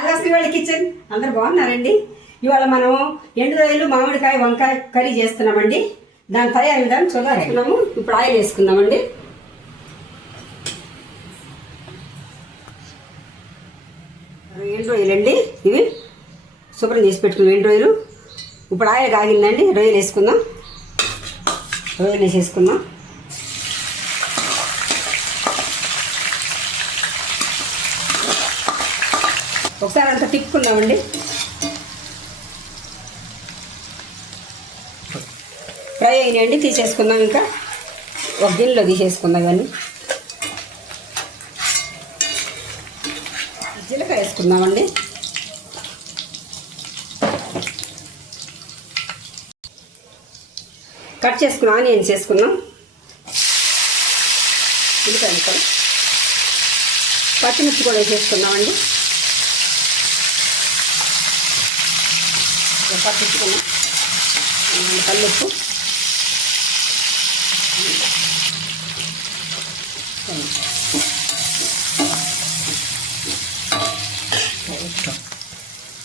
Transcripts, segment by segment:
Hello శ్రీవాళ్ళ kitchen, అందరు బాగున్నారండి. ఇవాళ మనం ఎండు రొయ్యలు మామిడికాయ వంకాయ కర్రీ చేస్తున్నామండి. దాని తయారీ విధానం చూద్దాము. ఇప్పుడు ఆయిల్ వేసుకుందామండి. ఎండు రొయ్యలు అండి, ఇవి శుభ్రం చేసి పెట్టుకున్నాం ఎండు రొయ్యలు. ఇప్పుడు ఆయిల్ కాగిందండి, రొయ్యలు వేసుకుందాం. రొయ్యలు వేసేసుకుందాం. ఒకసారి అంతా తిప్పుకుందామండి. ఫ్రై అయినాయండి, తీసేసుకుందాం. ఇంకా ఒక గిన్నెలో తీసేసుకుందాం. ఇవన్నీ జీలకర్ర వేసుకుందామండి. కట్ చేసుకున్న ఆనియన్స్ వేసుకుందాం. ఉల్లిపాయ ముక్కలు, పచ్చిమిర్చి కూడా వేసేసుకుందామండి. పట్టించుకున్నాం. కల్లుప్పు,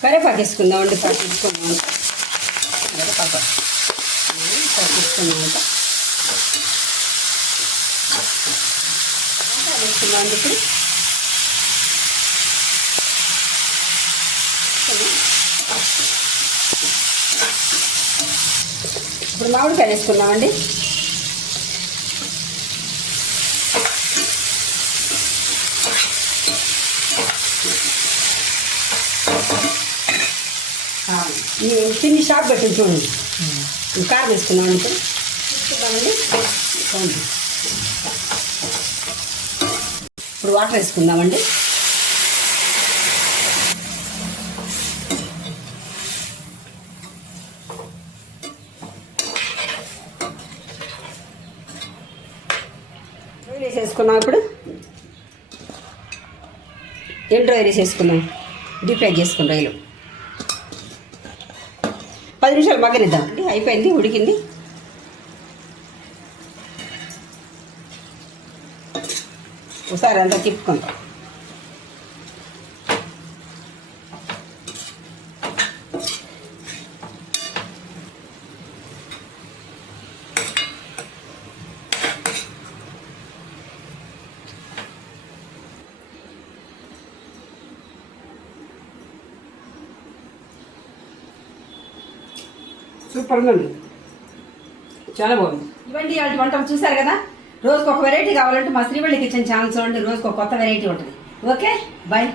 కరివేపాకు వేసుకుందామండి. పట్టించుకున్నాం. కరివేపాకు పట్టించుకున్నామంట వేసుకున్నామండి. ఇప్పుడు మామిడికాయ వేసుకుందామండి. చిన్ని షాప్ పెట్టింది చూడండి. కారం వేసుకుందామండి. ఇప్పుడు తీసుకుందామండి. ఇప్పుడు వాటర్ వేసుకుందామండి. రొయ్యలు వేసేసుకున్నాం. ఇప్పుడు ఎండు రొయ్యలు వేసేసుకున్నాం. డీప్ ఫ్రై చేసుకున్న రొయ్యలు 10 నిమిషాలు మగ్గనిద్దాం అండి. అయిపోయింది, ఉడికింది. ఒకసారి అంతా తిప్పుకుందాం. సూపర్గా ఉంది, చాలా బాగుంది. ఇవన్నీ అలాంటి వంటలు చూసారు కదా. రోజుకు ఒక వెరైటీ కావాలంటే మా శ్రీవల్లి కిచెన్ ఛానల్ చూడండి. రోజుకు ఒక కొత్త వెరైటీ ఉంటుంది. Okay, bye.